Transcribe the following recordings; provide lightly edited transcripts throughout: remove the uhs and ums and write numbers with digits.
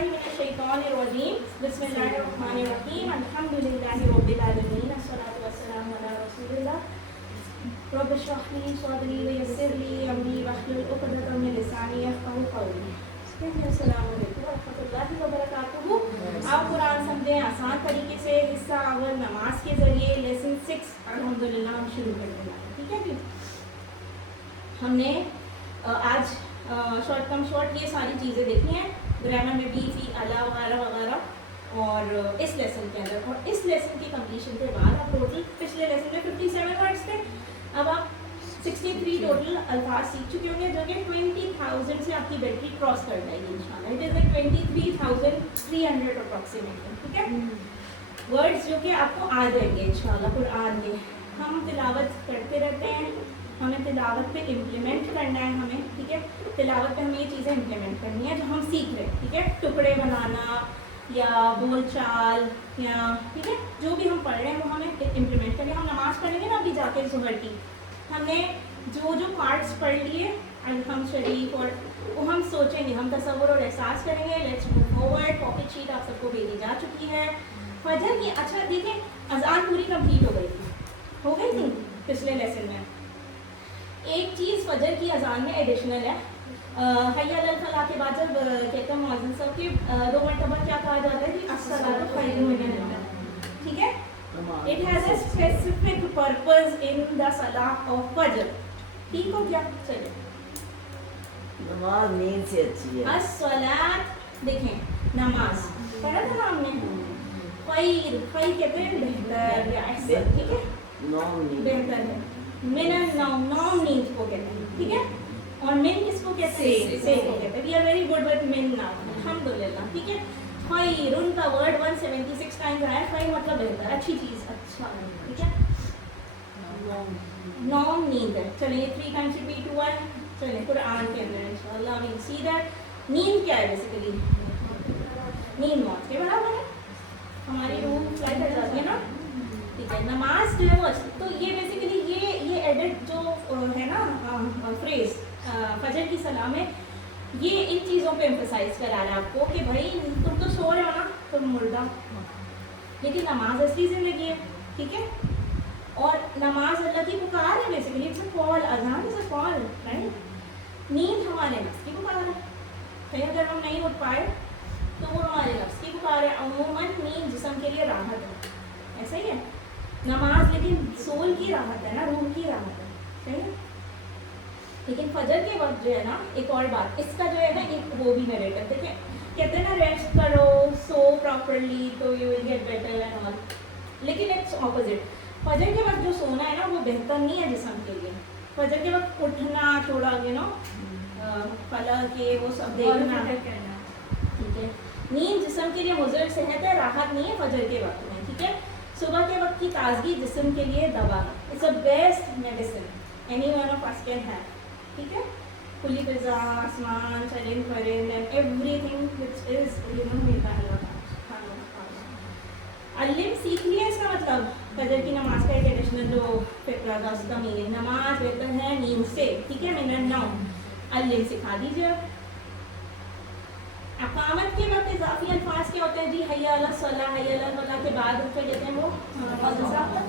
बिस्मिल्लाहि मिनश्शैतानिर रजीम बिस्मिल्लाहिर रहमानिर रहीम अल्हम्दुलिल्लाहि रब्बिल आलमीन अस्सलातु वस्सलामु अला रसूलिल्लाह रब्बि इश्रह ली सदरी व यस्सिर ली अमरी वहलुल उक़दतम मिन लिसानी यफ़क़हू क़ौली। अस्सलामु अलैकुम व रहमतुल्लाहि व बरकातुहू। आप कुरान समझें आसान तरीके से। हिस्सा अव्वल नमाज के ज़रिए लेसन 6 अल्हम्दुलिल्लाह हम शुरू करने वाले हैं। ठीक है जी। हमने आज शॉर्ट ये सारी चीज़ें देखी हैं ग्रामर में, बी सी अला वगैरह वगैरह, और इस लेसन के अंदर। और इस लेसन की कंप्लीशन के बाद आप टोटल पिछले लेसन में 57 वर्ड्स थे, अब आप 63 टोटल अल्फाज सीख चुके होंगे, जो कि 20,000 से आपकी बैटरी क्रॉस कर जाएगी इंशाल्लाह। It is like 23,300 approximately. ठीक है, वर्ड्स जो कि आपको आ जाएंगे इंशाल्लाह कुरान के। हम तिलावत करते रहते हैं, हमें तिलावत पे इम्प्लीमेंट करना है हमें। ठीक है, तिलावत पे हमें ये चीज़ें इम्प्लीमेंट करनी है जो हम सीख रहे हैं। ठीक है, टुकड़े बनाना या बोल चाल या ठीक है जो भी हम पढ़ रहे हैं वो हमें इम्प्लीमेंट करें। हम नमाज़ पढ़ेंगे ना अभी जाके ज़ुहर की, हमने जो जो पार्ट्स पढ़ लिए अलहम शरीफ, और वो हम सोचेंगे, हम तसव्वुर और एहसास करेंगे। Let's move forward. Pocket sheet आप सबको भेजी जा चुकी है। फजर की, अच्छा देखिए, अजान पूरी कंप्लीट हो गई थी पिछले लेसन में। एक चीज़ फजर की अजान में एडिशनल है, हय्या अलल फलाह के बाद जब कहते हैं मौज़िन साहब के 2 मरतबा क्या कहा जाता है कि अस्सलातु खैरुम मिनन नौम। ठीक है, it has a specific purpose in the सलाह ऑफ फजर। ठीक हो गया, चलिए। नमाज नींद से अच्छी है। अस्सलात, देखें नमाज पढ़ा था ना हमने, खैर कहते हैं बेहतर या अहसन। ठीक है, नौम नींद बेहतर है। मिनन नौम, नौम नींद को कहते हैं। ठीक है, और मिन किसको कहते हैं? से को कहते हैं। We are very good with min now, अल्हम्दुलिल्लाह। ठीक है, खैरुन का वर्ड 176 टाइम्स आया। खैर मतलब बेहतर, अच्छी चीज़, अच्छा। ठीक है, नौम नींद है। चलिए 3 टाइम्स रिपीट हुआ है। चलिए कुरान के अंदर इंशाअल्लाह वी सी दैट नींद क्या है बेसिकली। नींद मौत के बराबर है, हमारी रूह फ्लाई कर जाती है ना। ठीक है, नमाज जो है वो, तो ये बेसिकली ये एडिट जो है ना फ्रेज फजर की सलाह में, ये इन चीज़ों पे एम्फसाइज करा रहा है आपको कि भाई तुम तो सो रहे हो ना, तुम मुर्दा, लेकिन नमाज असली ज़िंदगी है। ठीक है, और नमाज अल्लाह की पुकार है बेसिकली। इट्स अ कॉल, अज़ान इज़ अ कॉल, राइट। नींद हमारे नफ्स की पुकार है, कहीं अगर हम नहीं उठ पाए तो वो हमारे नफ्स की पुकार है। अमूमन नींद जिस्म के लिए राहत है, ऐसा ही है। नमाज लेकिन सोल की राहत है ना, रूह की राहत है, सही है। लेकिन फजर के वक्त जो है ना, एक और बात इसका जो है ना, एक वो भी नरेटिव देखिए, कहते हैं ना रेस्ट करो, सो प्रॉपरली तो you will get better and all, लेकिन इट्स ऑपोजिट। फजर के वक्त जो सोना है ना वो बेहतर नहीं है जिस्म के लिए। फजर के वक्त उठना, थोड़ा यू नो फलक के वो सब देखना, ठीक है। नींद जिस्म के लिए मुज़र सेहत है, राहत नहीं है फजर के वक्त में। ठीक है, सुबह के वक्त की ताजगी जिस्म के लिए दवा है। It's a best medicine any one of us can have. ठीक है, खुली फिजा, आसमान, चरिंद परिंद and everything which is you know मिलता है। अल्लिम सीख लिया, इसका मतलब फजर की नमाज का एक एडिशनल जो फिक्र था उसका मीनिंग, नमाज बेहतर है नींद से। ठीक है, मिनन नौम, अल्लिम सिखा दीजिए। अकामत के वक्त इजाफी अल्फाज क्या होते हैं जी? हय्या अलल सलाह, हय्या अलल फलाह के बाद क्या कहते हैं वो? कद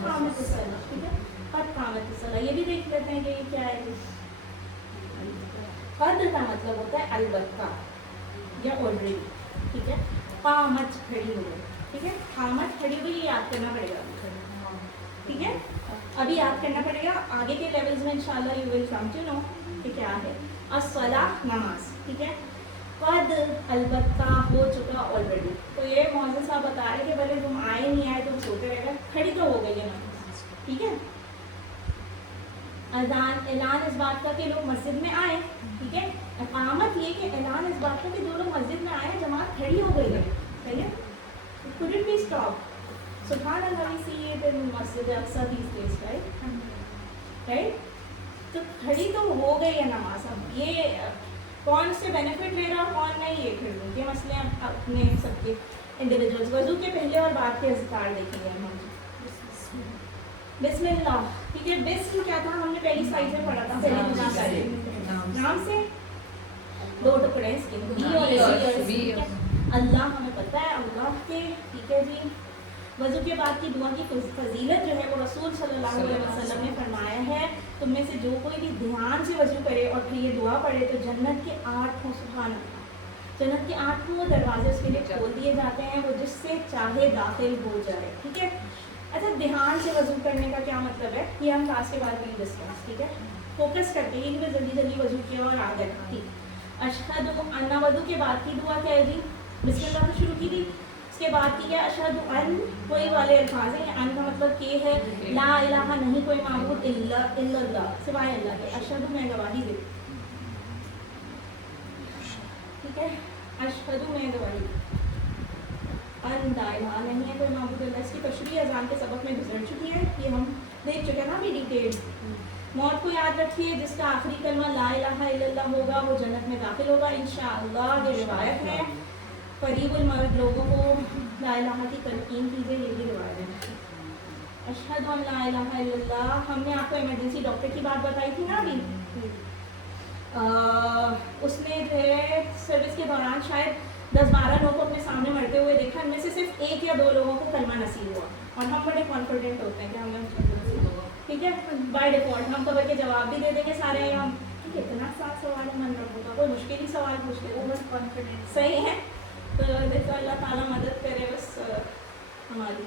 कामत सलाह। ठीक है, कद कामत सलाह, ये भी देख लेते हैं कि ये क्या है। कद का मतलब होता है अलबत्ता या ऑलरेडी। ठीक है, कामत खड़ी हो गई। ठीक है, कामत खड़ी हुई, ये याद करना पड़ेगा। ठीक है, अभी याद करना पड़ेगा, आगे के लेवल्स में इंशाल्लाह you will come to know कि क्या है। अस्सलाह नमाज। ठीक है, कद अलबत्ता हो चुका ऑलरेडी। तो ये मौज़िन साहब बता रहे कि भले तुम आए नहीं आए तुम सोते रह गए, खड़ी तो हो गई है नमाज। ठीक है, अज़ान ऐलान इस बात का कि लोग मस्जिद में आए। ठीक है, अकामत ये कि ऐलान इस बात का कि जो लोग मस्जिद में आए जमात खड़ी हो गई है। सही है, it couldn't be stopped. सुभान अल्लाह, we see it in मस्जिद अक्सा these days, right? तो खड़ी तो हो गई है नमाज। अब ये कौन से बेनिफिट ले रहा कौन नहीं, ये फिर उनके मसले हैं अपने सबके इंडिविजुअल्स। वजू के पहले और बाद के अज़कार देखेंगे हम। बिस्मिल्लाह। ठीक है, बिस्म क्या था हमने पहली स्लाइड में पढ़ा था, पहली नाम से 2 टुकड़े हैं इसके, बी और सी, ठीक है। अल्लाह हमें पता है, अल्लाह के, ठीक है जी। वज़ू के बाद की दुआ की फजीलत जो है वो रसूल सल्लल्लाहु अलैहि वसल्लम ने फरमाया है, तुम में से जो कोई भी ध्यान से वज़ू करे और फिर ये दुआ पढ़े तो जन्नत के 8 सुभान अल्लाह, जन्नत के 8 दरवाजे उसके लिए खोल दिए जाते हैं, वो जिससे चाहे दाखिल हो जाए, ठीक है। अच्छा, ध्यान से वज़ू करने का क्या मतलब है, ये हम क्लास के बाद भी डिस्कस, ठीक है। फोकस करते हैं कि मैं जल्दी जल्दी वज़ू किया और आ गया, ठीक। अशहदु अन्ना, वज़ू के बाद की दुआ क्या है जी, बिस्मिल्लाह से शुरू की थी, उसके बाद की है अशहदु अन, कोई वाले अल्फाज हैं, अन का मतलब के है, ला इलाहा, नहीं कोई माबूद इल्लल्लाह, सिवाय अल्लाह के, अशहदु मैं गवाही देती, ठीक है। अशहदु मैं गवाही, अन ला इलाहा, नहीं है कोई माबूद इल्लल्लाह, इसकी तशरीह अज़ान के सबक में गुजर चुकी है, ये हम देख चुके हैं ना अभी डिटेल। मौत को याद रखिए, जिसका आखिरी कलमा ला इलाहा इल्लल्लाह होगा वो जन्नत में दाखिल होगा इंशाअल्लाह, ये रिवायत है। करीबुल मर्द लोगों को ला इलाहा की तलकीन कीजिए, ये भी रिवायत है। अशहदु अन ला इलाहा इल्लल्लाह, हमने आपको इमरजेंसी डॉक्टर की बात बताई थी ना अभी, उसने जो है सर्विस के दौरान शायद 10-12 लोगों को अपने सामने मरते हुए देखा, इनमें से सिर्फ 1 या 2 लोगों को कलमा नसीब हुआ, और हम बड़े कॉन्फिडेंट होते हैं कि हमें, ठीक है, बाय डिफॉल्ट हम कबर के जवाब भी दे देंगे सारे, हम ठीक है, इतना साफ सवाल मन रखूँगा, कोई मुश्किल ही सवाल पूछ ले, ओवर कॉन्फिडेंस, सही है। तो देखो अल्लाह ताला मदद करे, बस हमारी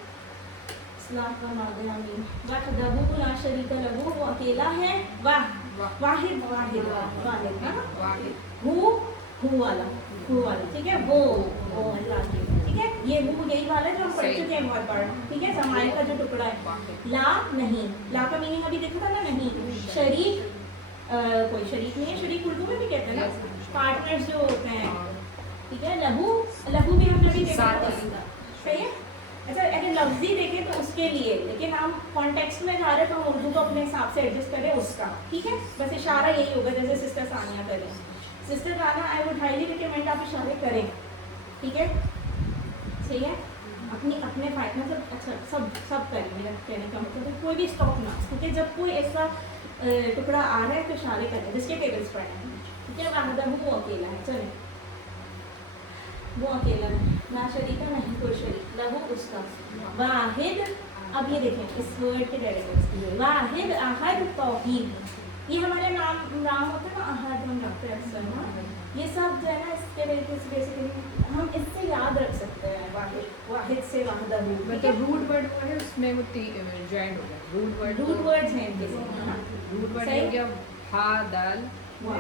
इस्लाह फरमा दे, आमीन। वहदहु ला शरीका लहू, वो अकेला है, वाहिद वाहिद वाहिद, हाँ, हु वाला, ठीक है, वो अल्लाह की, ठीक है, ये वो यही वाला है जो हम पढ़ चुके हैं बहुत बार, ठीक है, समाई का जो टुकड़ा है। ला नहीं, ला का मीनिंग अभी देखा था ना, नहीं। शरीक, कोई शरीक नहीं है, शरीक उर्दू में भी कहते हैं ना, पार्टनर्स जो होते हैं, ठीक है। लहू, लहू भी हमने अभी देखा था, सही है। अच्छा, अगर लफ्जी देखें तो उसके लिए, लेकिन हम कॉन्टेक्स्ट में जा रहे हैं तो हम उर्दू को अपने हिसाब से एडजस्ट करें उसका, ठीक है। बस इशारा यही होगा, जैसे सिस्टर सानिया करें, सिस्टर गाना आई वुड हाईली रिकमेंड आप इशारे करें, ठीक है, सही है। अपने फायदे में अच्छा सब करें, मेरा कहने का मतलब है कोई भी स्टॉप ना, ठीक है। जब कोई ऐसा टुकड़ा आ रहा है तो इशारे करें, जिसके टेबल्स पर है, ठीक है। वाहिद, वो अकेला है, चले, वो अकेला है, ना शरीका नहीं कोई शरीक, लहू उसका, वाहिद, अब ये देखें इस वर्ड के डेरिवेटिव्स, वाहिद, अहद, तौहीद, ये हमारे नाम होते हैं ना, अहद हम रखते हैं अक्सर ना, ये सब जो है ना इसके बेसिकली हम इससे याद रख सकते हैं, वाहिद से वाहिदहु, मतलब रूट वर्ड है उसमें वो जॉइंट हो गया, रूट वर्ड्स हैं इनके, रूट वर्ड हो गया, हा दाल वा,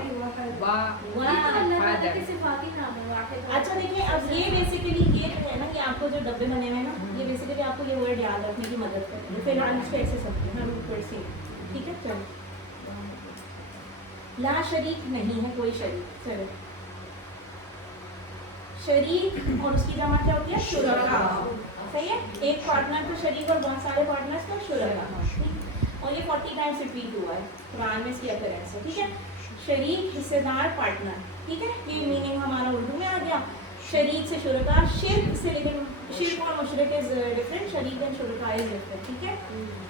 अच्छा देखिए, अब ये बेसिकली ये जो है ना, कि आपको जो डब्बे बने हुए हैं ना, ये बेसिकली आपको ये वर्ड याद रखने की मदद करेंगे, फिलहाल इसको ऐसे सकते हैं रूट वर्ड से, ठीक है। चलो, ला शरीक नहीं है कोई शरीक, चलो, शरीक और उसकी जमा क्या होती है, शुरका, सही है। एक पार्टनर का शरीक और बहुत सारे पार्टनर्स का शुरका, और ये 40 टाइम्स रिपीट हुआ है कुरान में इसकी अकरेंस है, ठीक है। शरीक, हिस्सेदार, पार्टनर, ठीक है, ये मीनिंग हमारा उर्दू में आ गया। शरीक से शुरका, शिर्क से, लेकिन शिर्क और मुशरिक इज डिफरेंट, शरीक एंड शुरका इज डिफरेंट, ठीक है।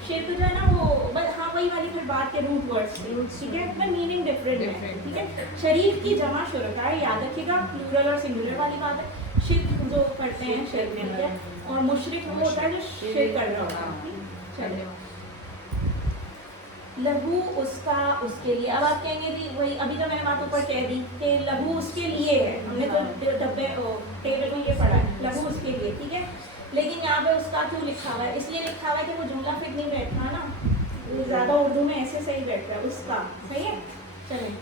शिर्क जो है ना वो बस, हाँ वही वाली फिर बात के रूट वर्ड्स, ठीक है, पर मीनिंग डिफरेंट है, ठीक है। शरीक की जमा शुरका है, याद रखिएगा, प्लूरल और सिंगुलर वाली बात है। शिर्क जो करते हैं शिर्क, ठीक है, और मुशरिक वो होता है जो शिर्क कर रहा होता है, चलिए। लहू उसका, उसके लिए, अब आप कहेंगे जी वही अभी जो मैंने बात ऊपर कह दी कि लहू उसके लिए है, हमने तो डब्बे टेबल में ये पढ़ा है, लहू उसके लिए, ठीक है। लेकिन यहाँ पे उसका क्यों लिखा हुआ है, इसलिए लिखा हुआ है कि वो जुमला फिट नहीं बैठता ना, ज़्यादा उर्दू में ऐसे सही बैठता है, उसका, सही है। चलें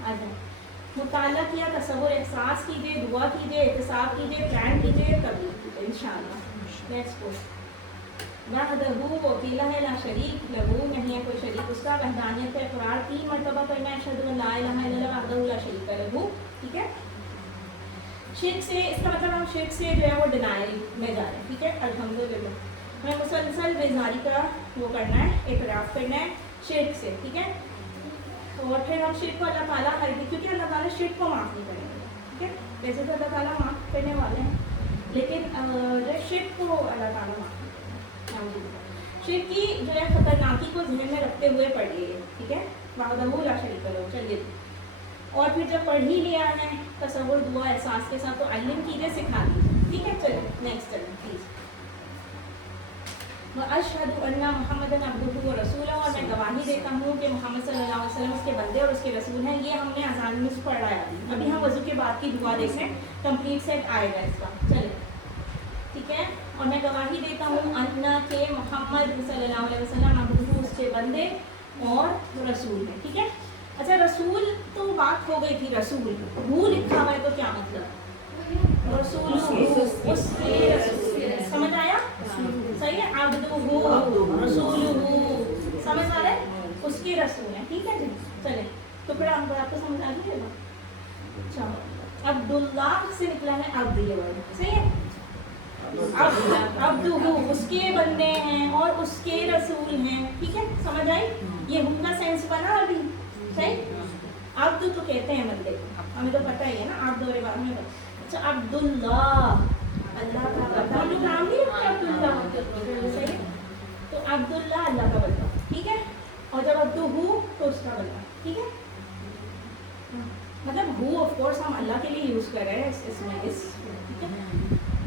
आ जाए, मुताला किया, तसव्वुर, एहसास कीजिए, दुआ कीजिए, एहतिसाब कीजिए, प्लान कीजिए, कबूल कीजिए इंशाअल्लाह। Let's go. वहदहु, वो अकेला है, ला शरीक लहू, नहीं है कोई शरीक उसका, वहदानियत का इकरार 3 मरतबा करना, अशहदु अन ला इलाहा इल्लल्लाह वहदहु ला शरीका लहू, ठीक है। शिर्क से, इसका मतलब हम शिर्क से जो है वो डिनायल में जा रहे हैं, ठीक है। अल्हम्दुलिल्लाह, हमें मुसलसल बेजारी का वो करना है, इकरार करना है शिर्क से, ठीक है। और फिर हम शिर्क को अल्लाह ताला हर, क्योंकि अल्लाह ताला शिर्क को माफ़ नहीं करेंगे, ठीक है। वैसे तो अल्लाह ताला माफ़ करने वाले हैं, लेकिन जो शिर्क को अल्लाह ताला माफ़, शिर्क की जो है खतरनाकी को ध्यान में रखते हुए पढ़िए, ठीक है। वहदहु ला शरीका लहू, चलिए। اور پھر جب پڑھ ہی لیا ہے تصور دعا احساس کے ساتھ تو علم کیجیے سکھا دیجیے. ٹھیک ہے چلیں نیکسٹ چلیں پلیز. وَأَشْهَدُ أَنَّ مُحَمَّدًا عَبْدُهُ وَرَسُولُهُ اور میں گواہی دیتا ہوں کہ محمد صلی اللہ علیہ وسلم اس کے بندے اور اس کے رسول ہیں. یہ ہم نے اذان میں پڑھ رہا ہے ابھی ہم وضو کے بعد کی دعا دیکھ رہے ہیں کمپلیٹ سیٹ آئے گا اس کا. چلیں ٹھیک ہے. اور میں گواہی دیتا ہوں انا کہ محمد صلی اللہ علیہ وسلم عبدہ اس کے بندے اور رسول ہیں. ٹھیک ہے. اچھا رسول تو بات ہو گئی تھی. رسول ہو لکھا ہوا ہے تو کیا مطلب رسول اس کے رسول سمجھ آیا صحیح ہے. عبدہ رسول سمجھ آ رہا ہے اس کے رسول ہیں. ٹھیک ہے جی چلیں تو پھر آپ کو سمجھ آ جائے گا. اچھا عبداللہ سے نکلا ہے عبد یہ ورڈ صحیح ہے. عبدہ اس کے بندے ہیں اور اس کے رسول ہیں. ٹھیک ہے سمجھ آئی. یہ ہم کا سینس بنا ابھی صحیح. عبد تو کہتے ہیں بندے کو ہمیں تو پتہ ہی ہے نا عبد اور بعد میں. اچھا عبداللہ اللہ کا بندہ جو نام نہیں رکھا عبداللہ صحیح. تو عبداللہ اللہ کا بندہ. ٹھیک ہے. اور جب عبدہ تو اس کا بندہ. ٹھیک ہے. مطلب ہو آف کورس ہم اللہ کے لیے یوز کر رہے ہیں اس میں اس. ٹھیک ہے.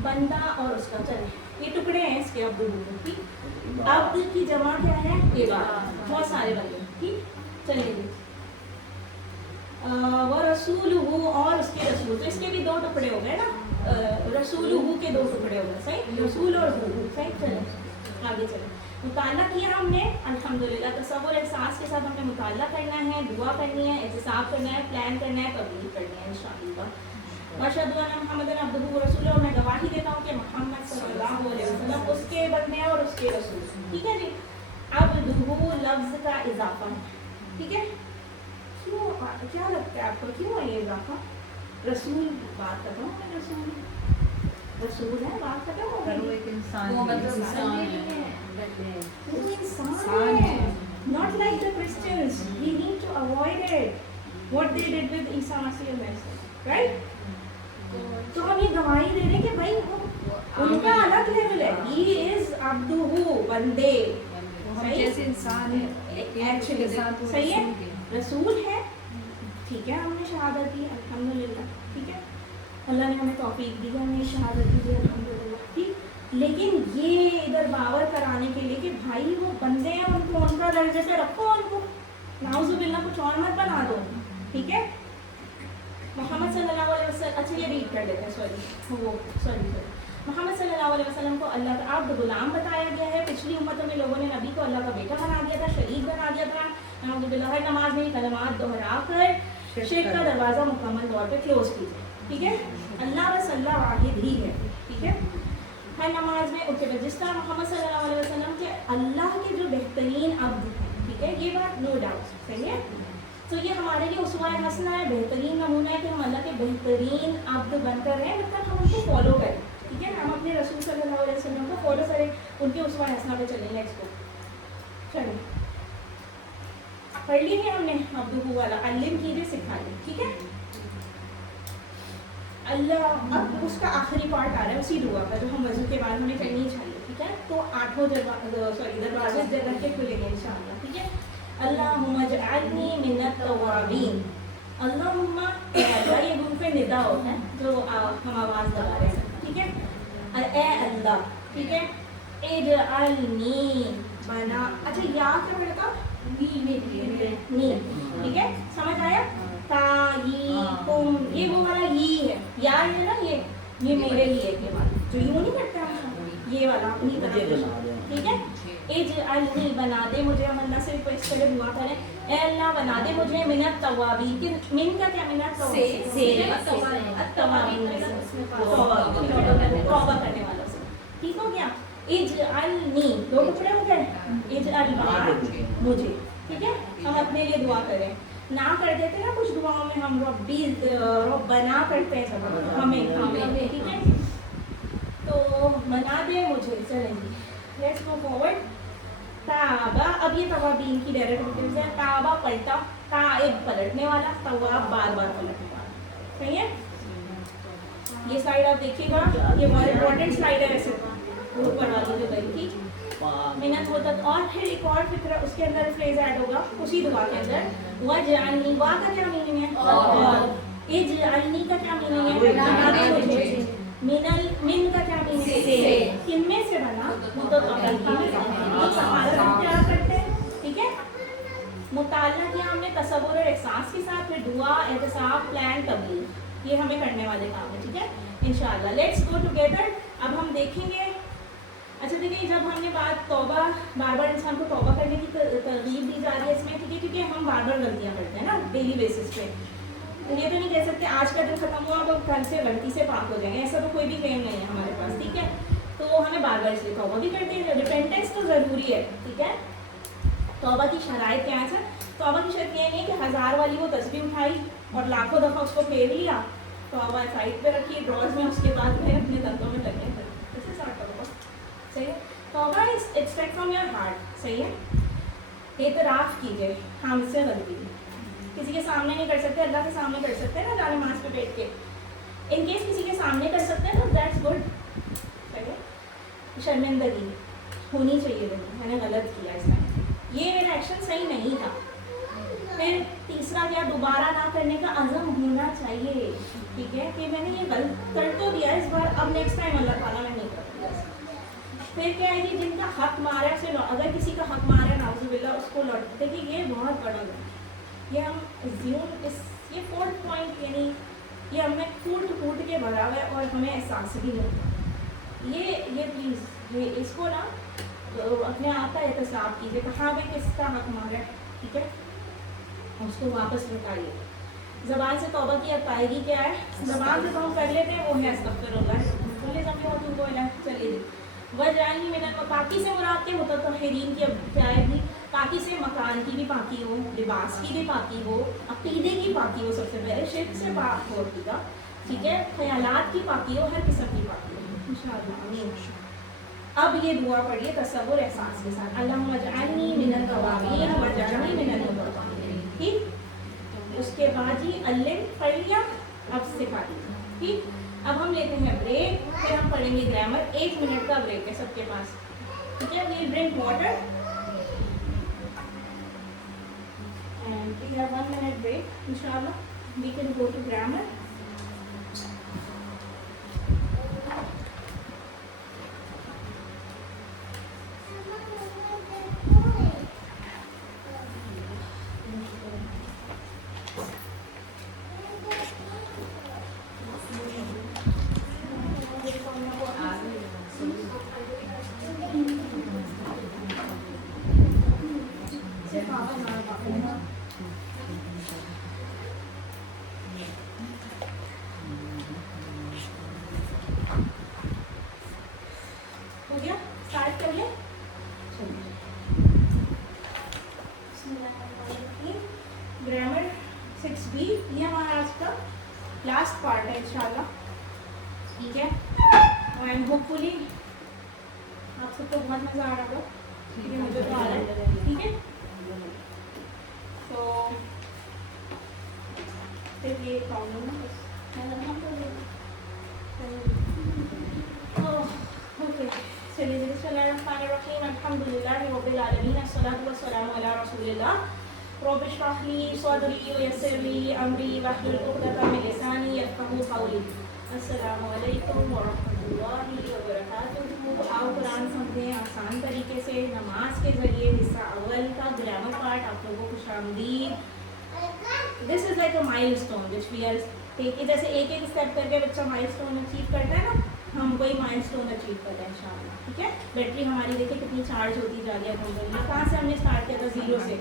بندہ اور اس کا چلے یہ ٹکڑے ہیں اس کے عبد کی. عبد کی جمع کیا ہے عباد. بہت سارے بندے. ٹھیک چلیے جی. ورسولہ اور اس کے رسول تو اس کے بھی دو ٹکڑے ہو گئے نا. رسولہ کے دو ٹکڑے ہو گئے صحیح. رسول اور ہو صحیح. چلیں آگے چلیں. مطالعہ کیا ہم نے الحمدللہ. تصور احساس کے ساتھ ہم نے مطالعہ کرنا ہے دعا کرنی ہے احتساب کرنا ہے پلان کرنا ہے تبلیغ کرنی ہے انشاءاللہ. واشهد ان محمدا عبدہ ورسولہ اور میں گواہی دیتا ہوں کہ محمد صلی اللہ علیہ وسلم اس کے بندے ہیں اور اس کے رسول. ٹھیک ہے جی. عبدہ لفظ کا اضافہ ہے. ٹھیک ہے. کیوں کیا لگتا ہے آپ کو کیوں ہے یہ اضافہ؟ رسول بات ختم ہو گئی. رسول ہے بات ختم ہو گئی. ایک انسان ہے. Not like the Christians. We need to avoid it. What they did with Isa Masih al-Masih. Right? تو ہم یہ گواہی دے رہے ہیں کہ بھائی ان کا الگ لیول ہے. He is عبدہ بندے جیسے انسان ہے ایکچولی صحیح ہے. رسول ہے. ٹھیک ہے. ہم نے شہادت دی الحمدللہ. ٹھیک ہے. اللہ نے ہمیں توفیق دی ہم نے شہادت دی الحمدللہ. ٹھیک. لیکن یہ ادھر باور کرانے کے لیے کہ بھائی وہ بندے ہیں ان کو ان کا درجے سے رکھو ان کو نعوذ باللہ کچھ اور مت بنا دو. ٹھیک ہے. محمد صلی اللہ علیہ وسلم اچھا یہ ریڈ کر دیتے ہیں سوری محمد صلی اللہ علیہ وسلم کو اللہ کا عبد غلام بتایا گیا ہے. پچھلی امتوں میں لوگوں نے نبی کو اللہ کا بیٹا بنا دیا تھا شریک بنا دیا تھا. نعوذ باللہ ہر نماز میں کلمات دہرا کر شرک کا دروازہ مکمل طور پہ کلوز کیجیے. ٹھیک ہے. اللہ بس اللہ واحد ہی ہے. ٹھیک ہے. ہر نماز میں اٹھے جس طرح محمد صلی اللہ علیہ وسلم کے اللہ کے جو بہترین عبد ہیں. ٹھیک ہے. یہ بات نو ڈاؤٹ صحیح ہے. تو یہ ہمارے لیے اسوہ حسنہ ہے بہترین نمونہ ہے کہ ہم اللہ کے بہترین عبد بن کر رہے ہیں. مطلب ہم ان کو فالو کریں. ٹھیک ہے. ہم اپنے رسول صلی اللہ علیہ وسلم کو فالو کریں ان کے اسوہ حسنہ پہ چلیں. نیکسٹ کو چلیں پڑھ لی ہے ہم نے عبدہ والا علم کیجیے سکھا لی. ٹھیک ہے. اللہ اب اس کا آخری پارٹ آ رہا ہے اسی دعا کا جو ہم وضو کے بعد ہمیں کرنی چاہیے. ٹھیک ہے. تو 8 دروازے جگہ کے کھلیں گے انشاءاللہ. ٹھیک ہے. اللہم اجعلنی من التوابین. اللہم اللہ یہ حروف ندا ہوتا ہے جو ہم آواز لگا رہے ہیں. ٹھیک ہے. اے اللہ. ٹھیک ہے. اجعلنی بنا اچھا یا کیا پڑھتا نی. ٹھیک ہے. سمجھ آیا. تا ی کم یہ وہ والا یہ ہے یا ہے نا یہ میرے لیے کے بعد جو یوں نہیں کرتے ہم یہ والا نہیں بنا. ٹھیک ہے. اجعلنی بنا دے مجھے. ہم اللہ سے اس طرح دعا کریں اے اللہ بنا دے مجھے من التوابین. من کا کیا من التوابین توبہ کرنے والوں سے. ٹھیک ہو گیا. اجعلنی دو ٹکڑے ہو گئے. اجعل بنا مجھے. ٹھیک ہے. ہم اپنے لیے دعا کریں نہ کر دیتے نا کچھ دعاؤں میں ہم ربنا کرتے ہیں ہمیں. ٹھیک ہے. تو بنا دے مجھے. چلیں گے لیٹس گو فارورڈ. تابا اب یہ توابین کی ڈائریکٹ ہے. تابا پلٹا. تائب پلٹنے والا. تواب بار بار پلٹنے والا. صحیح ہے. یہ سلائڈ آپ دیکھیے گا یہ بہت امپورٹنٹ سلائڈ ہے ویسے اوپر والی جو گئی تھی. من المدت, اور پھر ایک اور فکر اس کے اندر فریز ایڈ ہوگا اسی دعا کے اندر, وجعلنی, وا کا کیا میننگ ہے, اور اجعلنی کا کیا میننگ ہے, من کا کیا میننگ ہے, سے, کن میں سے بنا, کیا کرتے ہیں, ٹھیک ہے. مطالعہ کیا ہم نے تصور اور احساس کے ساتھ, پھر دعا, احتساب, پلان, تبلیغ, یہ ہمیں کرنے والے کام ہیں, ٹھیک ہے انشاءاللہ. Let's go together. اب ہم دیکھیں گے, اچھا دیکھیں جب ہم نے بات توبہ, بار بار انسان کو توبہ کرنے کی ترغیب دی جا رہی ہے اس میں, ٹھیک ہے, کیونکہ ہم بار بار غلطیاں کرتے ہیں نا ڈیلی بیسس پہ. یہ تو نہیں کہہ سکتے آج کا دن ختم ہوا تو کل سے غلطی سے پاک ہو جائیں گے, ایسا تو کوئی بھی کلیم نہیں ہے ہمارے پاس, ٹھیک ہے. تو ہمیں بار بار اس لیے توبہ بھی کرتے ہیں, ریپینٹنس تو ضروری ہے, ٹھیک ہے. توبہ کی شرائط کیا ہے؟ توبہ کی شرط یہ نہیں ہے کہ 1000 والی وہ تسبیح اٹھائی اور لاکھوں دفعہ اس کو پھیر لیا, توبہ سائڈ پہ رکھی ڈراز میں, اس کے بعد پھر اپنے دندوں میں لگے پھر ایسے اسٹارٹ کرو, صحیح ہے. توبہ از ایکسٹریکٹ فرام یور ہارٹ, صحیح ہے. اعتراف کیجیے ہاں مجھ سے غلطی, کسی کے سامنے نہیں کر سکتے, اللہ کے سامنے کر سکتے ہیں نا جانے نماز پہ بیٹھ کے. ان کیس کسی کے سامنے کر سکتے ہیں تو دیٹس گڈ, صحیح ہے. شرمندگی ہونی چاہیے, میں نے غلط کیا اس میں, یہ میرا ایکشن صحیح نہیں تھا. پھر تیسرا کیا, دوبارہ نہ کرنے کا عزم ہونا چاہیے, ٹھیک ہے, کہ میں نے یہ غلط کر تو دیا اس بار, اب نیکسٹ ٹائم اللہ تعالیٰ میں نہیں کروں گا. پھر کیا ہے جی, جن کا حق مارا ہے اسے, اگر کسی کا حق مارا ہے نعوذ باللہ اس کو لوٹ, دیکھیے یہ بہت بڑا ہے, یہ ہم زیون یہ 4 پوائنٹ یعنی یہ ہم نے پھوٹ کے بھرا ہوا ہے اور ہمیں احساس بھی نہیں ہوتا. یہ پلیز یہ اس کو نا اپنے آپ کا احتساب کیجیے, کہاں پہ کس کا حق مارا ہے, ٹھیک ہے, اس کو واپس لوٹائیے. زبان سے توبہ کی ادائیگی کیا ہے, زبان سے تو ہم کر لیتے ہیں وہ ہے استغفر اللہ, کھلے زمین ہوتی کو چلیے. وجعلنی من المطہرین, پاکی سے مراد کے متطہرین کی کیا ہے بھی, پاکی سے مکان کی بھی پاکی ہو, لباس کی بھی پاکی ہو, عقیدے کی پاکی ہو, سب سے پہلے شرک سے پاک ہو عقیدہ, ٹھیک ہے, خیالات کی پاکی ہو, ہر قسم کی پاکی ہو انشاءاللہ, آمین. اب یہ دعا پڑھیے تصور احساس کے ساتھ, اللہم اجعلنی من التوابین واجعلنی من المتطہرین, ٹھیک. اس کے بعد جی علم پڑھ لیا, اب سکھا دیجیے, ٹھیک. اب ہم لیتے ہیں بریک, پھر ہم پڑھیں گے گرامر. 1 منٹ کا بریک ہے سب کے پاس, ٹھیک ہے. We'll drink water and we have 1 minute break انشاءاللہ. We can go to grammar. ہو گیا, اسٹارٹ کر لیں. گرامر 6B یہ ہمارا آج کا لاسٹ پارٹ ہے انشاءاللہ, ٹھیک ہے. اینڈ ہوپ فلی آپ سب کو بہت مزہ آ رہا ہوگا, ٹھیک ہے, مجھے تو آ رہا ہے, ٹھیک ہے. تو پھر یہ پرابلم اوکے, چلیے. بسم اللہ الرحمن الرحیم, الحمد للہ رب العالمین, الصلاۃ والسلام علی رسول اللہ. رب اشرح لی صدری ویسر لی امری واحلل عقدۃ من لسانی یفقهوا قولی. السلام علیکم ورحمۃ اللہ وبرکاتہ. آؤ قرآن سمجھیں آسان طریقے سے, نماز کے ذریعے. حصہ اول کا گرامر پارٹ, آپ لوگوں کو خوش آمدید. دس از like a milestone which we are taking, جیسے ایک ایک اسٹیپ کر کے بچہ مائل اسٹون اچیو کرتا ہے نا, ہم وہی مائل اسٹون اچیو کرتے ہیں انشاءاللہ, ٹھیک ہے. بیٹری ہماری دیکھیں کتنی چارج ہوتی جا رہی ہے الحمدللہ. کہاں سے ہم نے اسٹارٹ کیا تھا, 0 سے.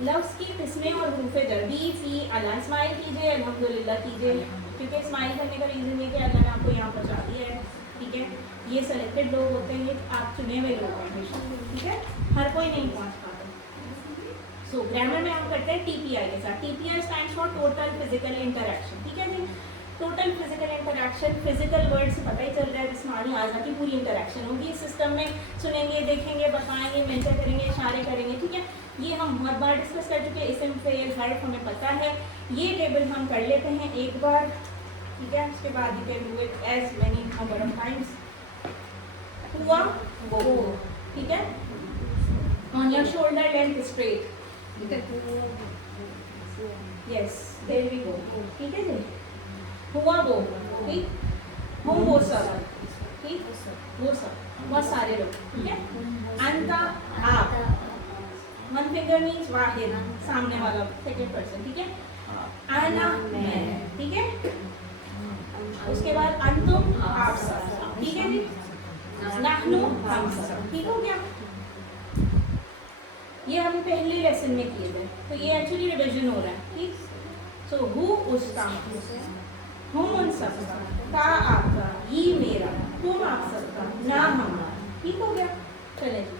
لفظ کی قسمیں اور حروف جربی, فی, اللہ. اسمائل کیجیے, الحمدللہ کیجیے, کیونکہ اسمائل کرنے کا ریزن یہ کہ اللہ نے آپ کو یہاں پہنچا دیا ہے, ٹھیک ہے. یہ سلیکٹڈ لوگ ہوتے ہیں, یہ آپ چنے ہوئے لوگ ہیں ہمیشہ, ٹھیک ہے, ہر کوئی نہیں پہنچ پاتا. سو گرامر میں ہم کرتے ہیں TPI کے ساتھ. TPI stands for total physical interaction, ٹھیک ہے جی. Total physical interaction, physical word سے پتہ ہی چل رہا ہے جسمانی اعضاء کی پوری انٹریکشن ہوگی اس سسٹم میں. سنیں گے, دیکھیں گے, بتائیں گے, مینشن کریں گے, اشارے کریں گے, ٹھیک ہے. یہ ہم بہت بار ڈسکس کر چکے ہیں. اسم, فعل, حرف ہمیں پتہ ہے. یہ ٹیبل ہم کر لیتے ہیں ایک بار, ٹھیک ہے. اس کے بعد you can do it as many number of Times. हुआ वो, ठीक है. On your shoulder length straight. Yes, there we go. ठीक है जी. हुआ वो, ठीक. हम वो सब, ठीक. वो सब, बहुत सारे लोग, ठीक है. अंता आप. One finger means वाहिद, सामने वाला second person, ठीक है. आना मैं, ठीक है. उसके बाद अंतुम आप सब, ठीक है जी. नाहनु हम सब, ठीक हो गया. ये हम पहले लेसन में किए थे, तो ये एक्चुअली रिवीजन हो रहा है, ठीक. सो हु उसका, हम उन सबका, का आपका, ये मेरा, तुम आप सबका, ना हमारा, ठीक हो गया. चले जी.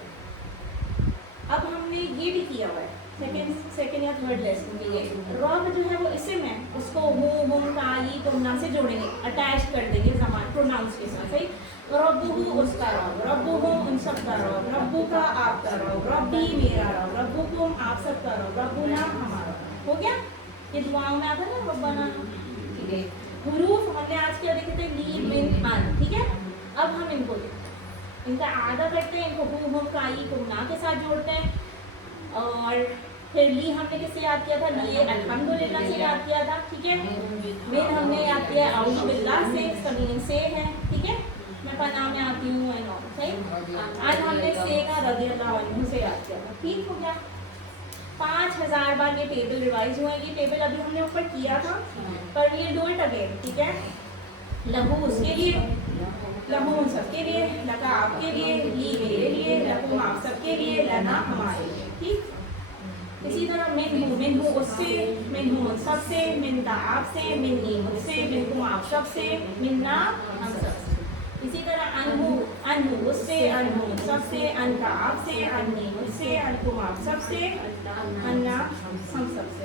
अब हमने ये भी किया हुआ है सेकेंड या थर्ड लेसन में. ये रब जो है वो इसे में उसको हूँ हम का ये तुमना से जोड़ेंगे, अटैच कर देंगे जमान प्रोनाउंस के साथ, सही. रब्बुहु उसका रब, रब्बुहुम उन सब का रब, रब्बु का आपका रब, रब्बी मेरा रब, रब्बुकुम आप सब का रब, रब्बुना हमारा. हो गया. ये दुआओं में आता है ना रब्बाना, ठीक है. हुरूफ हमने आज क्या देखे थे, ली मिन अन, ठीक है. अब हम इनको इनका आधा करते हैं, इनको हु हम का ई तुमना के साथ जोड़ते हैं. और फिर ली हमने किससे याद किया था, लिए अल्हम्दुलिल्लाह से याद किया था, ठीक है. मिन हमने याद किया औज़ु बिल्लाह से, इसका मीनिंग से है, ठीक है. मैं पनाह में आती हूँ, आई नो, सही. आज हमने से का रज़ी अल्लाह अन्हु से याद किया था, ठीक हो गया. 5000 बार ये टेबल रिवाइज हुआ. ये टेबल अभी हमने ऊपर किया था, पर ये डू इट अगेन, ठीक है. लहू उसके लिए, लहू उन सबके लिए, लका आपके लिए, ली मेरे लिए, लकुम आप सबके लिए, लना हमारे लिए, ठीक. इसी तरह मिन हूँ उससे, मिन हूँ उन सबसे, मिन दा आपसे, मिन नी मुझसे, मिन तुम आप सबसे, मिन ना हम सबसे. इसी तरह अनहु उससे, अनहु उन सबसे, अनका आपसे, अन्नी मुझसे, अनकुम आप सबसे, अन्ना हम सबसे.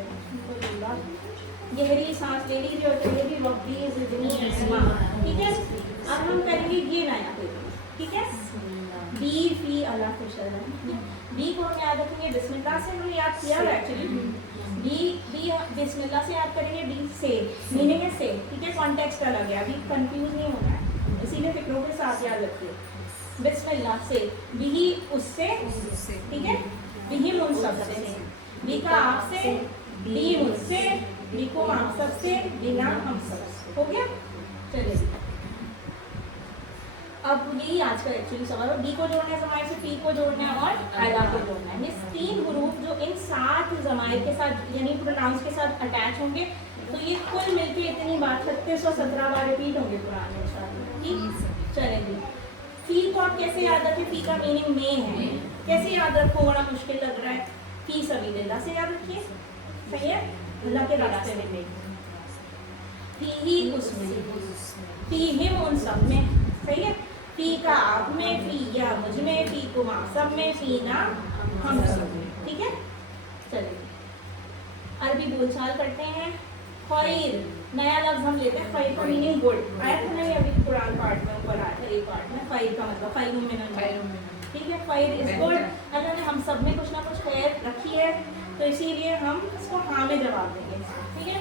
गहरी सांस ले लीजिए और कहिए भी रब्बी ज़िदनी इल्मा, ठीक है. अब हम करेंगे ये नया पेपर, ठीक है. बी फी अल्लाह खुश रहे. बी को हम याद रखेंगे बिस्मिल्लाह से. हमने याद किया है एक्चुअली. बी बिस्मिल्लाह से याद करेंगे. बी से मीनिंग है से, ठीक है. कॉन्टेक्स्ट अलग है, अभी कंफ्यूज नहीं होना है, इसीलिए फिक्रों के साथ याद रखिए. बिस्मिल्लाह से, बी उससे, ठीक है. बी उन सबसे, बी का आपसे, बी मुझसे, बी को आप सबसे, बिना हम सबसे. हो गया. चलिए अब यही आज का एक्चुअली सवाल है. बी को जोड़ना है जमायर से, पी को जोड़ना है और अला को जोड़ना है. ये 3 हुरूफ जो इन 7 जमायर के साथ यानी प्रोनाउंस के साथ अटैच होंगे, तो ये कुल मिलके इतनी बार 3617 बार रिपीट होंगे कुरान में इंशाअल्लाह, ठीक. चलेगी. फी को आप कैसे याद रखें. फी का मीनिंग में है. कैसे याद रखो, बड़ा मुश्किल लग रहा है. फी सबीलिल्लाह से याद रखिए, सही है. अल्लाह के रास्ते में. फी ही उसमें, फी हिम उन सब में, सही है. फी का आप में, फी या मुझ में, फी कुम आप सब में, फी ना हम सब में, ठीक है. चलिए अरबी बोलचाल करते हैं. खैर नया लफ्ज हम लेते हैं. खैर का मीनिंग गुड. आया था नहीं अभी कुरान पार्ट में ऊपर आया था. एक पार्ट में खैर का मतलब खैरुम मिनल खैर, ठीक है. खैर इज गुड. अल्लाह ने हम सब में कुछ ना कुछ खैर रखी है, तो इसीलिए हम इसको हाँ में जवाब देंगे, ठीक है.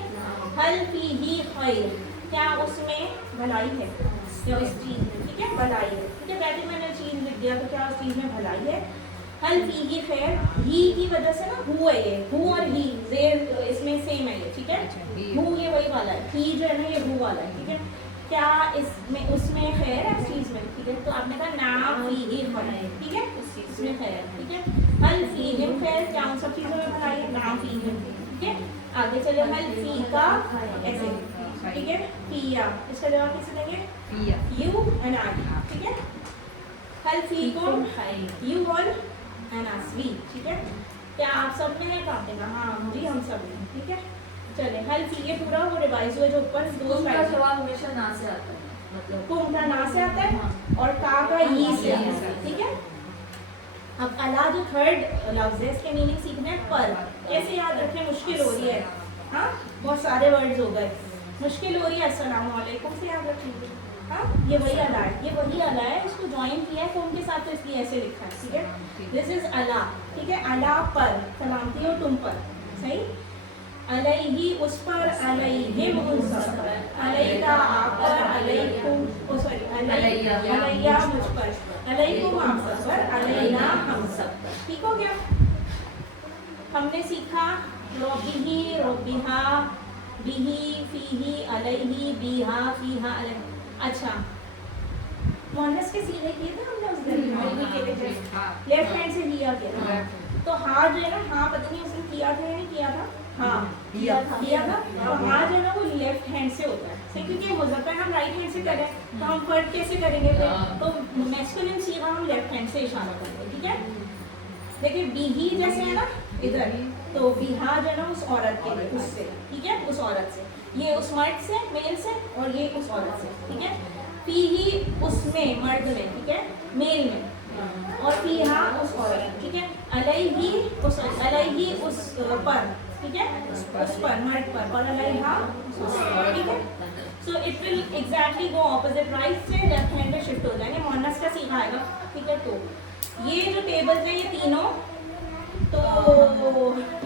हल फी ही खैर, क्या उसमें भलाई है, क्या उस चीज़ में, ठीक है, भलाई है, ठीक है. बैठे मैंने चीज़ लिख दिया, तो क्या उस चीज़ में भलाई है. हल फी ही खैर, ही की वजह से ना हु है, ये हु और ही जेर इसमें सेम है ये, ठीक है. हु ये वही वाला है, ही जो है ना ये हु वाला है, ठीक है. क्या इसमें उसमें खैर है, उस चीज़ में, ठीक है. तो आपने कहा ना फी ही खैर, ठीक है, उसमें खैर, ठीक है. हल फी हिम खैर, क्या उन सब चीज़ों में भलाई है, ना फी हिम, ठीक है. आगे चले. हल फी का ऐसे, ठीक है. पिया, इसका जवाब कैसे देंगे. यू एंड आई, ठीक है. हल फी को यू और वी, ठीक है. क्या आप सब में है, कहा देगा हाँ जी हम सब में, ठीक है. चले. हल फी ये पूरा वो रिवाइज हुआ जो ऊपर दो का जवाब हमेशा ना से आता है, मतलब कुम का ना से आता है और का ई से आता है, ठीक है. अब अला जो थर्ड लफ्ज है, इसके मीनिंग सीखना है. पर कैसे याद रखें, मुश्किल हो रही है. हाँ बहुत सारे वर्ड्स हो गए, मुश्किल हो रही है. अस्सलाम वालेकुम से याद रखेंगे. हाँ ये वही अला है, ये वही अला है. इसको ज्वाइन किया है फोन के साथ, तो इसलिए ऐसे लिखा है, ठीक है. दिस इज अला, ठीक है. अला पर सलामती हो तुम पर, सही. अलैहि उस पर, अलैहिम उन सब पर, अलैका आप पर, अलैकुम ओ सॉरी अलैया मुझ पर, अलैकुम आप सब पर, अलैना हम सब पर। ठीक हो गया। हमने सीखा रब्बिही, रब्बिहा, बिही, फीही, अलैही, बीहा, फीहा, अलैह। अच्छा, मुअन्नस के सीधे किए थे हमने उस दिन, लेफ्ट हैंड से लिया गया। तो हाँ जो है ना, हाँ पता नहीं उसने किया था या नहीं किया था, हाँ किया था। तो हाँ जो है ना वो लेफ्ट हैंड से होता है, सही, क्योंकि मुज़क्कर हम राइट हैंड से करें तो हम फर्क कैसे करेंगे फिर? तो मैस्कुलिन सीगा हम लेफ्ट हैंड से इशारा करेंगे, ठीक है। देखिए बीही जैसे है ना इधर, तो बिहा जो है ना उस औरत के लिए, उससे, ठीक है, उस औरत से, ये उस मर्द से, मेल से, और ये उस औरत से, ठीक है। फीही उसमें, मर्द में, ठीक है, मेल में, और फीहा उस औरत, ठीक है। अलैही उस, अलैही उस पर, ठीक है, उस पर, मर्द पर, और अलैहा उस पर, ठीक है। So it will exactly go opposite, right से लेफ्ट हैंड पे शिफ्ट हो जाएंगे, मुअन्नस का सीखा आएगा, ठीक है। तो ये जो टेबल्स हैं ये तीनों, तो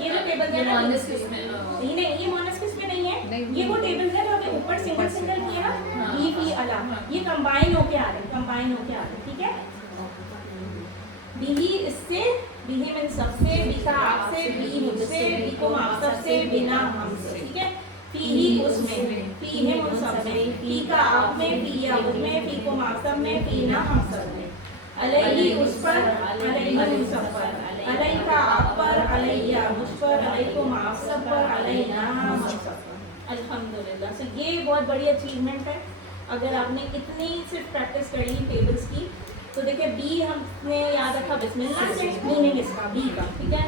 ये जो टेबल्स है ना, मुअन्नस किसमें? नहीं, ये मुअन्नस किसमें नहीं है, ये वो टेबल्स है जो अभी ऊपर सिंगल सिंगल किए ना, बी फी अला, ये कंबाइन होके आ रहे हैं, कंबाइन होके आ रहे हैं, ठीक है। बिही इससे, बिही में सबसे, बिका आपसे, बी मुझसे, बी को आप सबसे, बिना हमसे, ठीक है। फीही उसमें, फी है उन सब में, फी का आप में, फी या उसमें, फी को आप सब में, फी ना हम सब में। अलैहि उस पर, अलैहि उन सब पर, अलैका आप पर, अलैया मुझ पर, अलैकुम आप सब पर, अलैना हम सब पर। अल्हम्दुलिल्लाह। सो ये बहुत बड़ी अचीवमेंट है अगर आपने इतनी सिर्फ प्रैक्टिस कर ली टेबल्स की। तो देखिए बी हमने याद रखा बिस्मिल्लाह से, मीनिंग इसका बी का, ठीक है।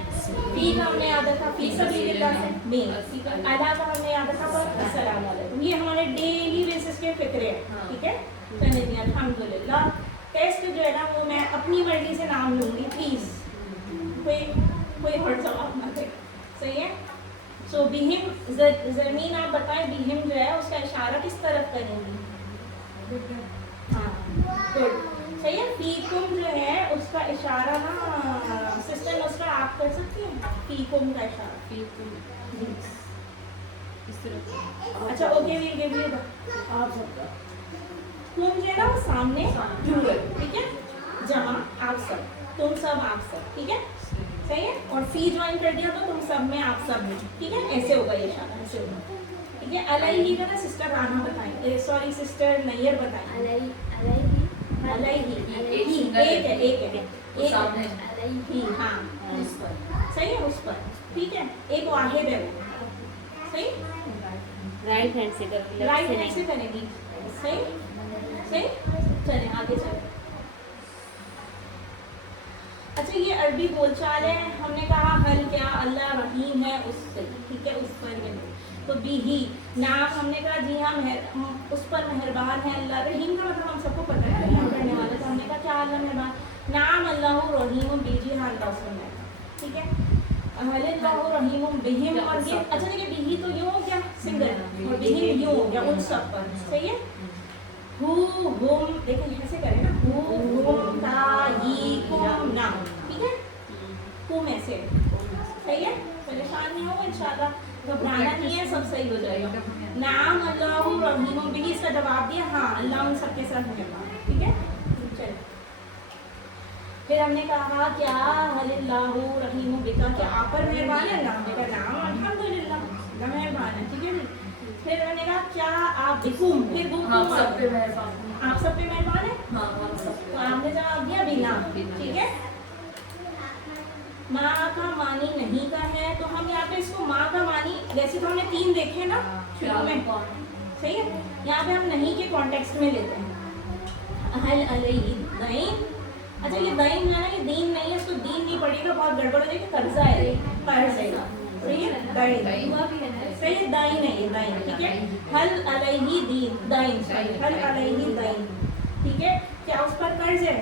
बी का हमने याद रखा फी सबीलिल्लाह से, मीन, ठीक है। अला का हमने याद रखा पर अस्सलाम वालेकुम। ये हमारे डेली बेसिस के फिक्रे हैं, ठीक है। चलिए जी अल्हम्दुलिल्लाह। टेस्ट जो है ना वो मैं अपनी मर्जी से नाम लूँगी, प्लीज़ कोई हर्ट जवाब ना दे, सही है। सो बिहिम, ज़मीन आप बताएं बिहिम जो है उसका इशारा किस तरफ करेंगी? हाँ गुड, सही है। फीकुम जो है उसका इशारा ना सिस्टर नुसरा आप कर सकती हैं, फीकुम का इशारा। अच्छा ओके, वील गिव यू आप सबका तुम जो है ना वो सामने प्लूरल, ठीक है, जमा आप सब, तुम सब आप सब, ठीक है, सही है। और फी ज्वाइन कर दिया तो तुम सब में आप सब में, ठीक है, ऐसे होगा ये इशारा, ऐसे होगा, ठीक है। अलैहि का ना सिस्टर राना बताएं, सॉरी सिस्टर नैयर बताएं। अलैहि, एक है, एक सामने ही, हाँ उस पर, सही है, उस पर, ठीक है, एक वाहिद है वो, सही, राइट हैंड से करोगे, राइट हैंड से करेगी, सही सही। चलें आगे चलें। अच्छा ये अरबी बोलचाल है, हमने कहा हल क्या, अल्लाह रहीम है उससे, ठीक है, उस पर में। तो बिही नाम हमने कहा जी हाँ उस पर मेहरबान है अल्लाह। रहीम का मतलब हम सबको पता है, रहीम करने वाला। तो हमने कहा क्या अल्लाह मेहरबान, नाम अल्लाह रहीम बीजी हाँ अल्लाह उसमें है, ठीक है। अल्लाह रहीम बिहिम, और ये अच्छा देखिए बिही तो यूँ हो गया सिंगल, और बिहिम यूँ हो गया उन सब पर, सही है। हु हुम, देखिए ऐसे करें ना, हु हुम ता यी कुम ना, ठीक है, कुम ऐसे, सही है। परेशान नहीं हो इंशाल्लाह, घबराना नहीं है, सब सही हो जाएगा। नाम अल्लाह रहीम बिही, इसका जवाब दिया हाँ अल्लाह उन सबके साथ मेहरबान, ठीक है। चलिए फिर हमने कहा क्या हलिल्लाहु रहीम बिका, क्या आप पर मेहरबान है अल्लाह, हमने कहा नाम अल्हम्दुलिल्लाह अल्लाह मेहरबान है, ठीक है जी। फिर मैंने कहा क्या आप बिकुम, फिर आप सब पे मेहरबान, आप सब पे मेहरबान है, हाँ हम सब तो पे। आपने जवाब दिया बिना, ठीक है। माँ का मानी नहीं का है, तो हम यहाँ पे इसको माँ का मानी, वैसे तो हमने 3 देखे ना शुरू में, सही है, यहाँ पे हम नहीं के कॉन्टेक्स्ट में लेते हैं। हल अलैहि दईन, अच्छा ये दईन है ना, ये दीन नहीं है, इसको दीन नहीं पड़ेगा, बहुत गड़बड़ हो जाएगी, कर्जा है, कर्ज है, सही है, दईन, सही है, दाइन है ये, दाइन, ठीक है। हल अलैहि दीन, दाइन, हल अलैहि दाइन, ठीक है। क्या उस पर कर्ज है?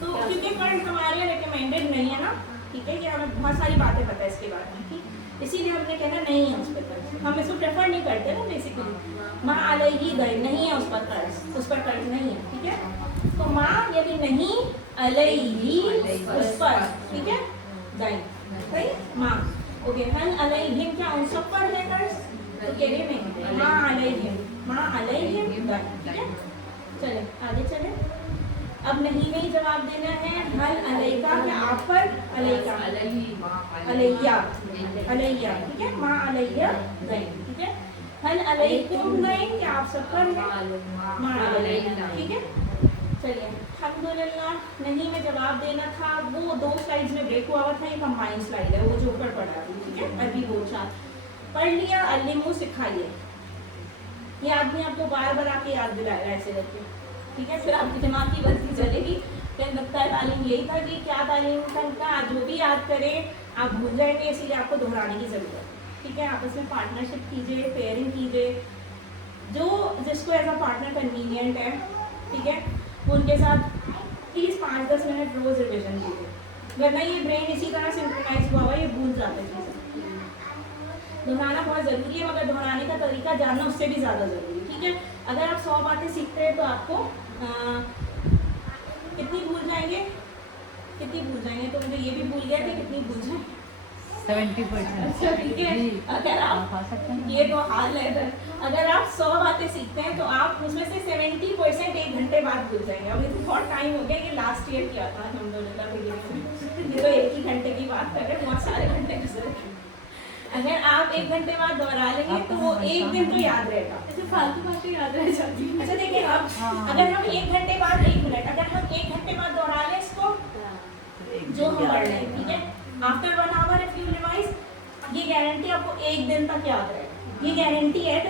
तो क्योंकि कर्ज हमारे रिकमेंडेड नहीं है ना, ठीक है, कि हमें बहुत सारी बातें पता है इसके बारे में, ठीक, इसीलिए हमने कहना नहीं है उस पर कर्ज, हम इसको प्रेफर नहीं करते ना बेसिकली। माँ अलैहि दाइन, नहीं है उस पर कर्ज, उस पर कर्ज नहीं है, ठीक है। तो माँ यानी नहीं, अलैहि उस पर, ठीक है, दाइन, सही, माँ, ओके। हल अलैहिम, क्या उन सब पर है कर्ज? तो कह रही नहीं, माँ अलैहिम दाइन, ठीक है। चले आगे चले। اب نہیں میں ہی جواب دینا ہے. حل علیکا کہ آپ پر, علیکا علیہ علیہ, ٹھیک ہے, ما علیہ غین, ٹھیک ہے. حل علیکم غین کہ آپ سب پر ہے, ما علیہ, ٹھیک ہے. چلیے الحمدللہ. نہیں میں جواب دینا تھا, وہ 2 سلائڈز میں بریک ہوا ہوا تھا, یہ کمبائن سلائڈ ہے وہ جو اوپر پڑا ہے, ٹھیک ہے. عربی بول چال پڑھ لیا, علمو سکھائیے. یہ آدمی آپ کو بار بار آ کے یاد دلائے گا ایسے کر کے, ٹھیک ہے. پھر آپ کی دماغ کی بستی چلے گی. پھر لگتا ہے تعلیم یہی تھا کہ کیا تعلیم کا جو بھی یاد کرے آپ بھول جائیں گے, اسی لیے آپ کو دہرانے کی ضرورت ہے, ٹھیک ہے. آپس میں پارٹنرشپ کیجیے, پیئرنگ کیجیے, جو جس کو ایز اے پارٹنر کنوینئنٹ ہے, ٹھیک ہے, وہ ان کے ساتھ پلیز 5-10 منٹ روز ریویژن کیجیے, ورنہ یہ برین اسی طرح سنکرونائز ہوا ہوا یہ بھول جاتا ہے چیزیں. دہرانا بہت ضروری ہے, مگر دہرانے کا طریقہ جاننا اس سے بھی زیادہ ضروری ہے, ٹھیک ہے. اگر آپ 100 باتیں سیکھتے ہیں تو آپ کو کتنی بھول جائیں گے, تو مجھے یہ بھی بھول گیا کہ کتنی بھول جائیں. 70%. اچھا ٹھیک ہے. اگر آپ یہ تو حال ہے ادھر, اگر آپ 100 باتیں سیکھتے ہیں تو آپ اس میں سے 70% 1 گھنٹے بعد بھول جائیں گے. اب یہ بہت ٹائم ہو گیا کہ لاسٹ ایئر کیا تھا الحمدللہ, یہ تو 1 ہی گھنٹے کی بات کر رہے ہیں, بہت سارے گھنٹے گزر. اگر آپ 1 گھنٹے بعد دوہرا لیں گے تو وہ 1 دن تو یاد رہے گا. ایسے فالتو باتیں یاد رہ جاتی ہیں. اچھا دیکھیں, اب اگر ہم 1 گھنٹے بعد 1 منٹ, اگر ہم 1 گھنٹے بعد دوہرا لیں اس کو جو ہم پڑھ رہے ہیں, ٹھیک ہے, after 1 hour if you revise, یہ گارنٹی آپ کو 1 دن تک یاد رہے گا, یہ گارنٹی ہے.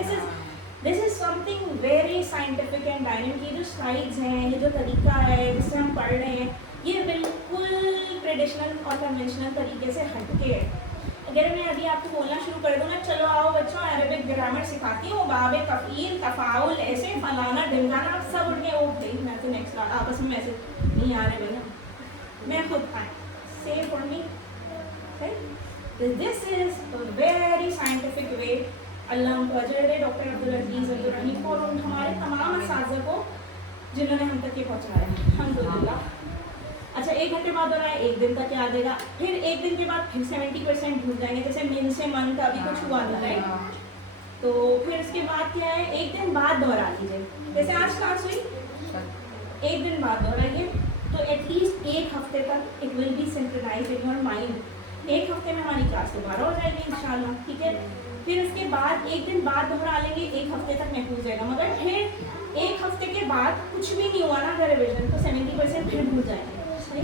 This is something very scientific and dynamic. یہ جو سلائڈز ہیں, یہ جو طریقہ ہے جس سے ہم پڑھ رہے ہیں, یہ بالکل ٹریڈیشنل اور کنونشنل طریقے سے ہٹ کے ہے. اگر میں ابھی آپ کو بولنا شروع کر دوں نا, چلو آؤ بچوں عربک گرامر سکھاتی ہوں, باب تفعیل تفاعل ایسے فلانا ڈھمکانا, آپ سب اٹھ کے او بھائی میں تو نیکسٹ آپس میں ایسے نہیں آ رہے بھیا, میں خود آئیں say for me, okay? This is a very scientific way. اللہ ان کو اجر دے, ڈاکٹر عبدالعزیز عبدالرحیم کو اور ہمارے تمام اساتذہ کو جنہوں نے ہم تک یہ پہنچایا ہے, الحمدللہ. اچھا 1 گھنٹے بعد ہو رہا ہے, 1 دن تک یاد رہے گا, پھر 1 دن کے بعد پھر 70% بھول جائیں گے, جیسے من سے من کا بھی کچھ ہوا تھا, رائٹ. تو پھر اس کے بعد کیا ہے, 1 دن بعد دوہرا لیجیے. جیسے آج کلاس ہوئی 1 دن بعد دوہرائیے, تو ایٹ لیسٹ 1 ہفتے تک it will be synchronised in your mind. 1 ہفتے میں ہماری کلاس دوبارہ ہو جائے گی انشاءاللہ, ٹھیک ہے. پھر اس کے بعد 1 دن بعد دوہرا لیں گے, 1 ہفتے تک محفوظ رہے گا. مگر پھر 1 ہفتے کے بعد کچھ بھی نہیں ہوا نا ریویژن, تو 70% پھر بھول جائیں گے.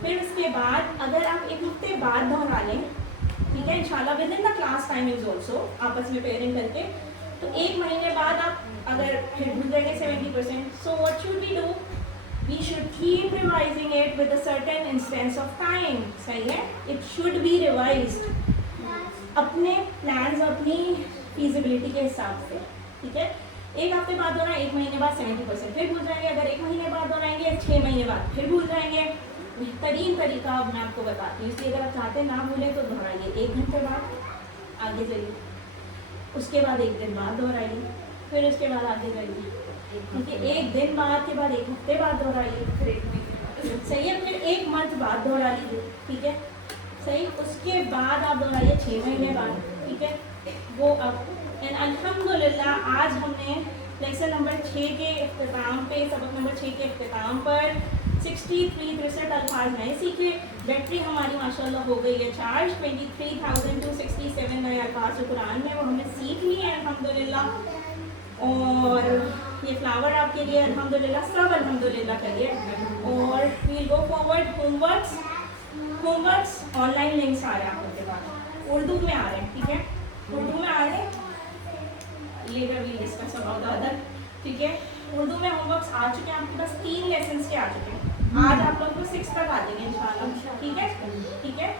پھر اس کے بعد اگر آپ 1 ہفتے بعد دوہرا لیں, ٹھیک ہے, انشاءاللہ with in the class timings also, آپس میں پیئرنگ کر کے, تو 1 مہینے بعد آپ اگر پھر بھول جائیں گے 70%, so what should we do, we should keep revising it with a certain instance of time. صحیح ہے, it should be revised اپنے plans, اپنی feasibility کے حساب سے, ٹھیک ہے. 1 ہفتے بعد ہو رہا ہے, 1 مہینے بعد 70% پھر بھول جائیں گے. اگر 1 مہینے بعد ہو رہیں گے, 6 مہینے بعد پھر بھول جائیں گے. بہترین طریقہ اب میں آپ کو بتاتی ہوں, اس لیے اگر آپ چاہتے ہیں نہ بھولیں تو دہرائیے 1 گھنٹے بعد آگے جائیے, اس کے بعد 1 دن بعد دہرائیے, پھر اس کے بعد آگے جائیے, ٹھیک ہے. 1 دن بعد کے بعد 1 ہفتے بعد دہرائیے, پھر 1 مہینے, صحیح ہے. پھر 1 منتھ بعد دہرا لیجیے, ٹھیک ہے, صحیح. اس کے بعد آپ دہرائیے 6 مہینے بعد, ٹھیک ہے. وہ اب الحمدللہ آج ہم نے لیکچر نمبر 6 کے اختتام پہ, سبق نمبر 6 کے اختتام پر 63 الفاظ نئے سیکھے. بیٹری ہماری ماشاءاللہ ہو گئی ہے چارج. 23,267 نئے الفاظ جو قرآن میں وہ ہم نے سیکھ لیے ہیں الحمدللہ. اور یہ فلاور آپ کے لیے الحمدللہ, سب الحمدللہ کریے. اور we'll go forward. Home works online links آ رہے ہیں آپ لوگوں کے پاس, اردو میں آ رہے ہیں, ٹھیک ہے, اردو میں آ رہے ہیں. Later we'll discuss about the other, ٹھیک ہے. اردو میں ہوم ورکس آ چکے ہیں آپ کے پاس, 3 لیسنس کے آ چکے ہیں. آج آپ لوگوں کو 6 تک آ جائیں گے انشاءاللہ, ٹھیک ہے, ٹھیک ہے.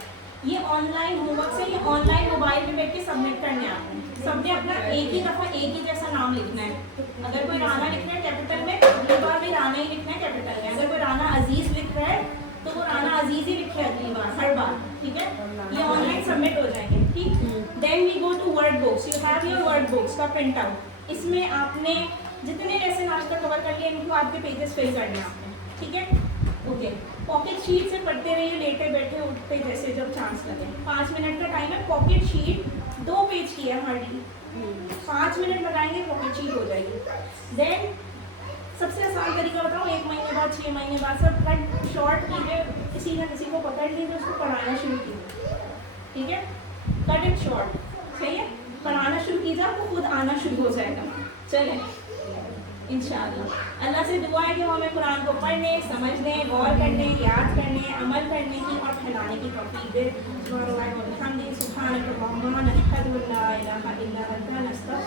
یہ آن لائن ہوم ورکس ہے, یہ آن لائن موبائل پہ بیٹھ کے سبمٹ کرنے آپ نے. سب نے اپنا ایک ہی دفعہ ایک ہی جیسا نام لکھنا ہے. اگر کوئی رانا لکھنا ہے کیپٹل میں, اگلی بار بھی رانا ہی لکھنا ہے کیپٹل میں. اگر کوئی رانا عزیز لکھ رہا ہے تو وہ رانا عزیز ہی لکھے اگلی بار, ہر بار, ٹھیک ہے. یہ آن لائن سبمٹ ہو جائیں گے, ٹھیک. Then we go to word books. You have your word books کا پرنٹ آؤٹ. اس میں آپ نے جتنے لیسن آج تک کور کر لیے ان کو آپ کے پیجز فل کرنے ہیں آپ نے, ٹھیک ہے. اوکے, پاکٹ شیٹ سے پڑھتے رہیے, لیٹے بیٹھے اٹھتے جیسے جب چانس لگے. 5 منٹ کا ٹائم ہے. پاکٹ شیٹ 2 پیج کی ہے ہماری, 5 منٹ لگائیں گے پاکٹ شیٹ ہو جائے گی. دین سب سے آسان طریقہ بتاؤں, 1 مہینے بعد بعد 6 مہینے بعد سب کٹ شارٹ کیجیے, کسی نہ کسی کو پکڑ لیجیے, اس کو پڑھانا شروع کیجیے, ٹھیک ہے, کٹ اٹ شارٹ, صحیح ہے, پڑھانا شروع کیجیے, آپ کو خود آنا شروع ہو جائے گا. چلیں انشاءاللہ اللہ سے دعا ہے کہ وہ ہمیں قرآن کو پڑھنے, سمجھنے, غور کرنے, یاد کرنے, عمل کرنے کی اور پھیلانے کی توفیق دے. سبحان اللہ و بحمدہ, سبحانک اللہم نشہد ان لا الہ الا انت, نستغفرک